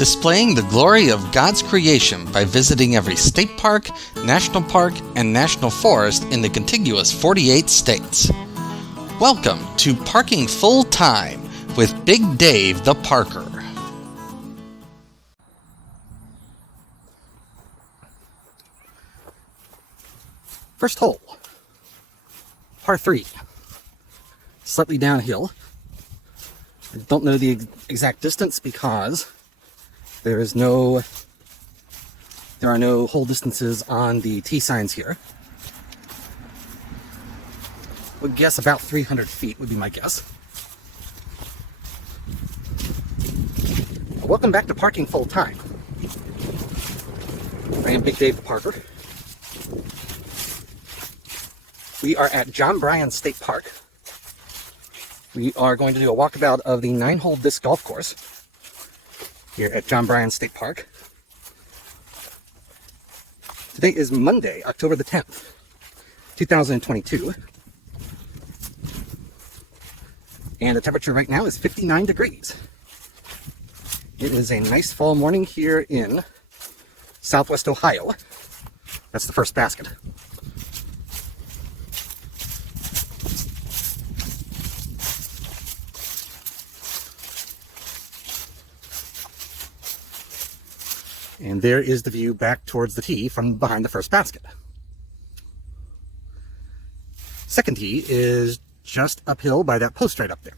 displaying the glory of God's creation by visiting every state park, national park, and national forest in the contiguous 48 states. Welcome to Parking Full Time with Big Dave the Parker. First hole, par 3, slightly downhill. I don't know the exact distance because there are no hole distances on the tee signs here. Would guess about 300 feet would be my guess. Welcome back to Parking Full Time. I am Big Dave the Parker. We are at Bryan State Park. We are going to do a walkabout of the 9-hole disc golf course here at Bryan State Park. Today is Monday, October the 10th, 2022. And the temperature right now is 59 degrees. It is a nice fall morning here in Southwest Ohio. That's the first basket. And there is the view back towards the tee from behind the first basket. Second tee is just uphill by that post right up there.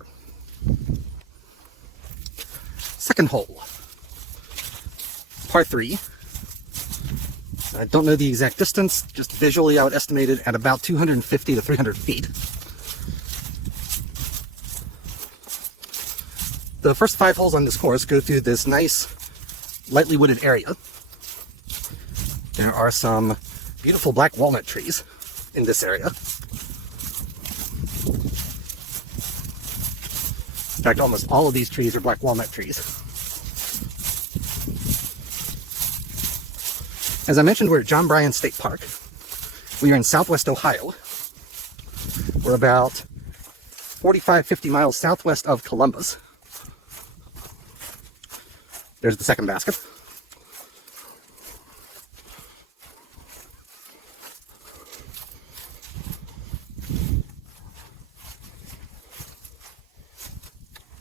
Second hole, par 3. I don't know the exact distance, just visually I would estimate it at about 250 to 300 feet. The first 5 holes on this course go through this nice lightly wooded area. There are some beautiful black walnut trees in this area. In fact, almost all of these trees are black walnut trees. As I mentioned, we're at Bryan State Park. We are in Southwest Ohio. We're about 45-50 miles southwest of Columbus. There's the second basket.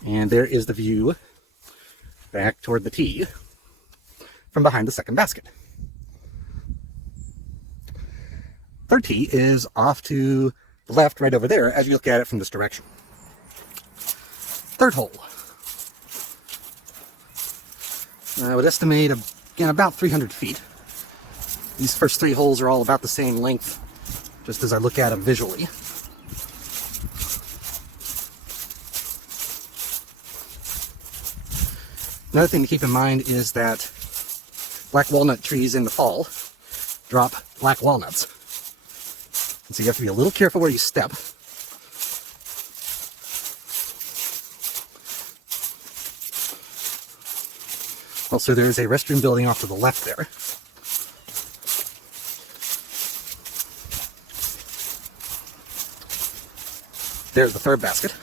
And there is the view back toward the tee from behind the second basket. Third tee is off to the left right over there as you look at it from this direction. Third hole. I would estimate, again, about 300 feet. These first 3 holes are all about the same length, just as I look at them visually. Another thing to keep in mind is that black walnut trees in the fall drop black walnuts. And so you have to be a little careful where you step. Also, there's a restroom building off to the left there. There's the third basket.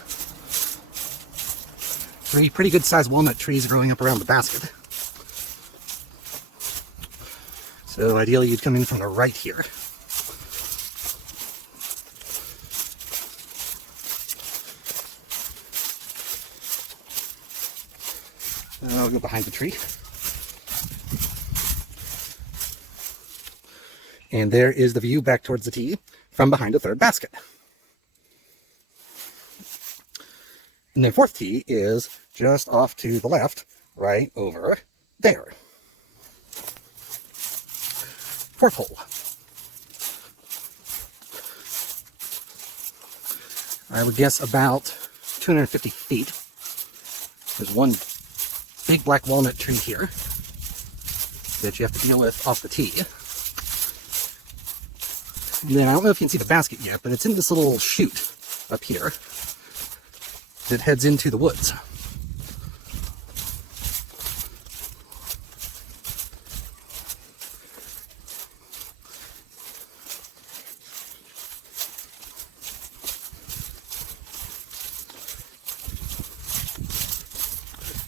3 pretty good sized walnut trees growing up around the basket. So ideally you'd come in from the right here. I'll go behind the tree. And there is the view back towards the tee from behind the third basket. And then fourth tee is just off to the left, right over there. Fourth hole. I would guess about 250 feet. There's one big black walnut tree here that you have to deal with off the tee. And then I don't know if you can see the basket yet, but it's in this little chute up here that heads into the woods.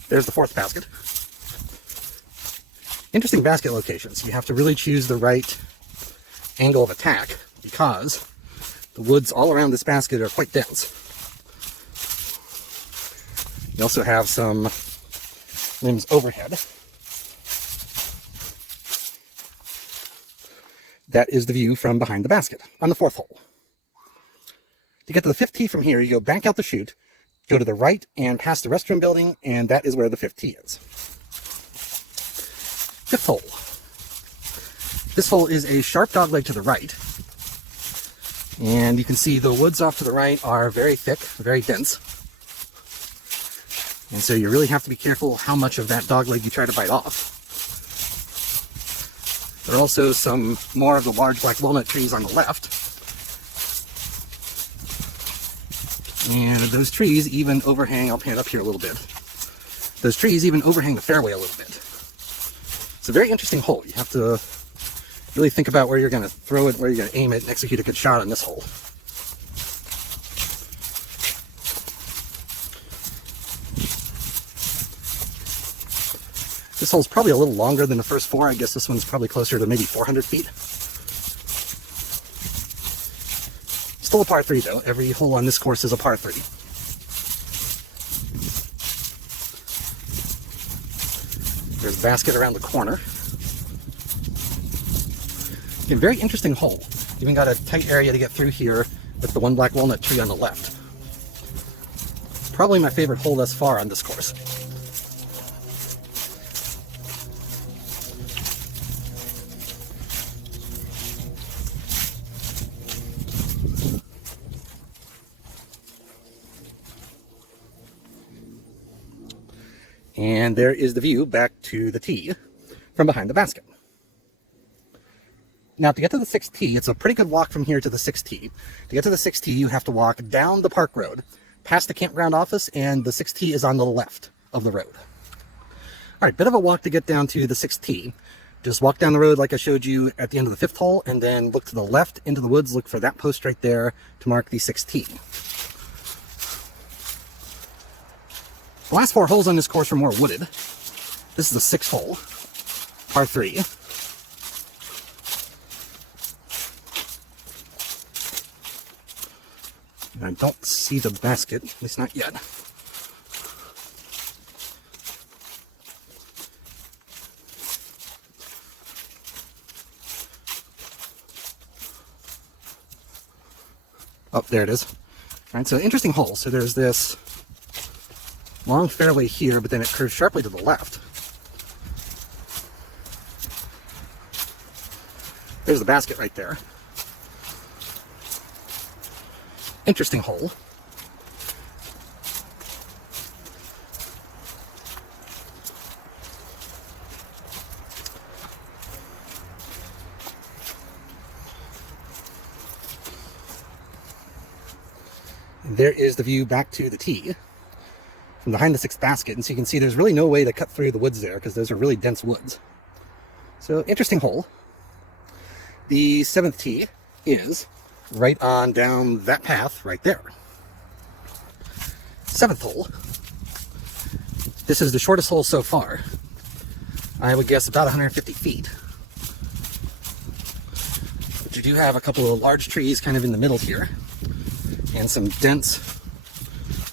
There's the fourth basket. Interesting basket locations. You have to really choose the right angle of attack because the woods all around this basket are quite dense. You also have some limbs overhead. That is the view from behind the basket on the 4th hole. To get to the 5th tee from here, you go back out the chute, go to the right and past the restroom building, and that is where the 5th tee is. 5th hole. This hole is a sharp dogleg to the right. And you can see the woods off to the right are very thick, very dense. And so you really have to be careful how much of that dogleg you try to bite off. There are also some more of the large black walnut trees on the left. And those trees even overhang, I'll pan it up here a little bit. Those trees even overhang the fairway a little bit. It's a very interesting hole. You have to really think about where you're going to throw it, where you're going to aim it, and execute a good shot on this hole. This hole's probably a little longer than the first 4. I guess this one's probably closer to maybe 400 feet. Still a par 3 though. Every hole on this course is a par 3. There's the basket around the corner. A very interesting hole. Even got a tight area to get through here with the one black walnut tree on the left. Probably my favorite hole thus far on this course. And there is the view back to the tee from behind the basket. Now to get to the 6th tee, it's a pretty good walk from here to the 6th tee. To get to the 6th tee, you have to walk down the park road, past the campground office, and the 6th tee is on the left of the road. All right, bit of a walk to get down to the 6th tee. Just walk down the road like I showed you at the end of the 5th hole, and then look to the left into the woods, look for that post right there to mark the 6th tee. The last 4 holes on this course are more wooded. This is the 6th hole, par 3. And I don't see the basket, at least not yet. Oh, there it is. All right, so interesting hole. So there's this long fairway here, but then it curves sharply to the left. There's the basket right there. Interesting hole. And there is the view back to the tee from behind the 6th basket, and so you can see there's really no way to cut through the woods there because those are really dense woods. So interesting hole. The 7th tee is right on down that path right there. 7th hole. This is the shortest hole so far. I would guess about 150 feet. But you do have a couple of large trees kind of in the middle here, and some dense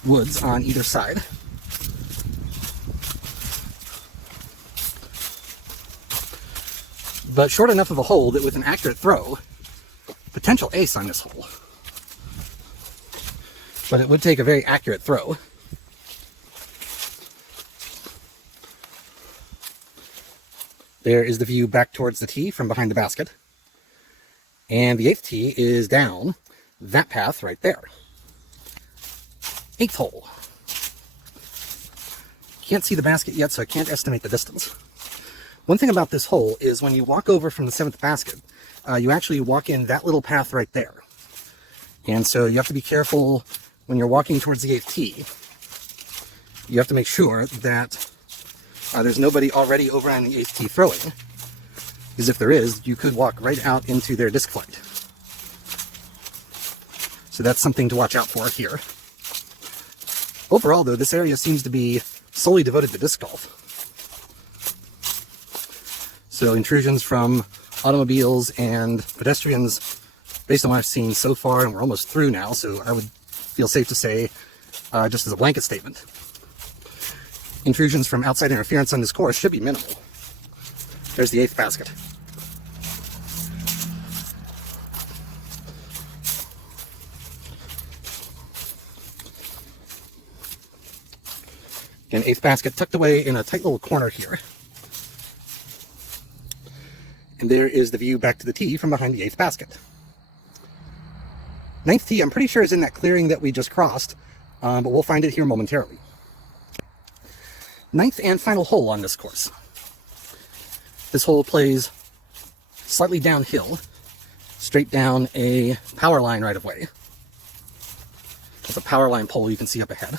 woods on either side. But short enough of a hole that with an accurate throw, potential ace on this hole. But it would take a very accurate throw. There is the view back towards the tee from behind the basket. And the 8th tee is down that path right there. 8th hole. Can't see the basket yet, so I can't estimate the distance. One thing about this hole is when you walk over from the 7th basket, you actually walk in that little path right there. And so you have to be careful when you're walking towards the 8th tee. You have to make sure that there's nobody already over on the 8th tee throwing. Because if there is, you could walk right out into their disc flight. So that's something to watch out for here. Overall, though, this area seems to be solely devoted to disc golf. So intrusions from automobiles and pedestrians, based on what I've seen so far, and we're almost through now, so I would feel safe to say, just as a blanket statement, intrusions from outside interference on this course should be minimal. There's the 8th basket. Again, 8th basket tucked away in a tight little corner here. And there is the view back to the tee from behind the 8th basket. 9th tee, I'm pretty sure, is in that clearing that we just crossed, but we'll find it here momentarily. 9th and final hole on this course. This hole plays slightly downhill, straight down a power line right of way. There's a power line pole you can see up ahead.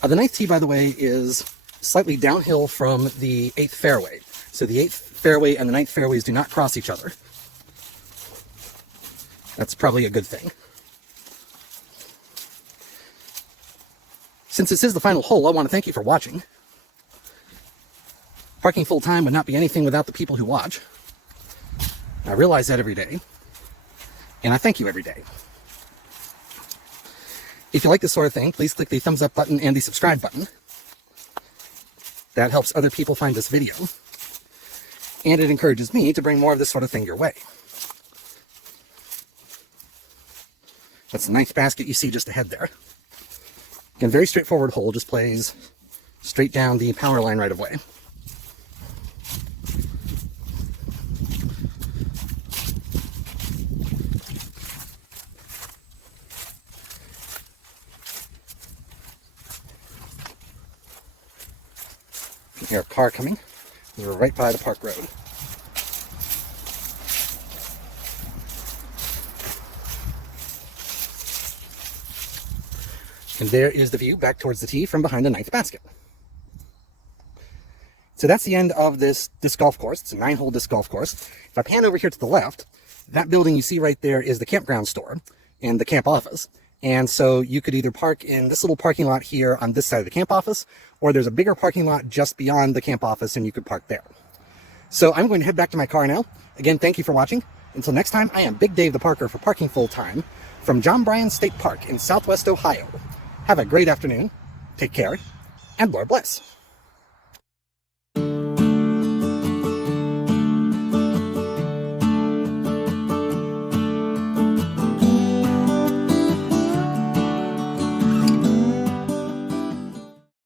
The 9th tee, by the way, is slightly downhill from the 8th fairway. So the 8th fairway and the 9th fairways do not cross each other. That's probably a good thing. Since this is the final hole, I want to thank you for watching. Parking full time would not be anything without the people who watch. I realize that every day, and I thank you every day. If you like this sort of thing, please click the thumbs up button and the subscribe button. That helps other people find this video, and it encourages me to bring more of this sort of thing your way. That's the 9th basket you see just ahead there. Again, very straightforward hole, just plays straight down the power line right of way. You can hear a car coming. We're right by the park road. And there is the view back towards the tee from behind the 9th basket. So that's the end of this disc golf course. It's a 9-hole disc golf course. If I pan over here to the left, that building you see right there is the campground store and the camp office. And so you could either park in this little parking lot here on this side of the camp office, or there's a bigger parking lot just beyond the camp office and you could park there. So I'm going to head back to my car now. Again, thank you for watching. Until next time, I am Big Dave the Parker for Parking Full Time from John Bryan State Park in Southwest Ohio. Have a great afternoon, take care, and Lord bless.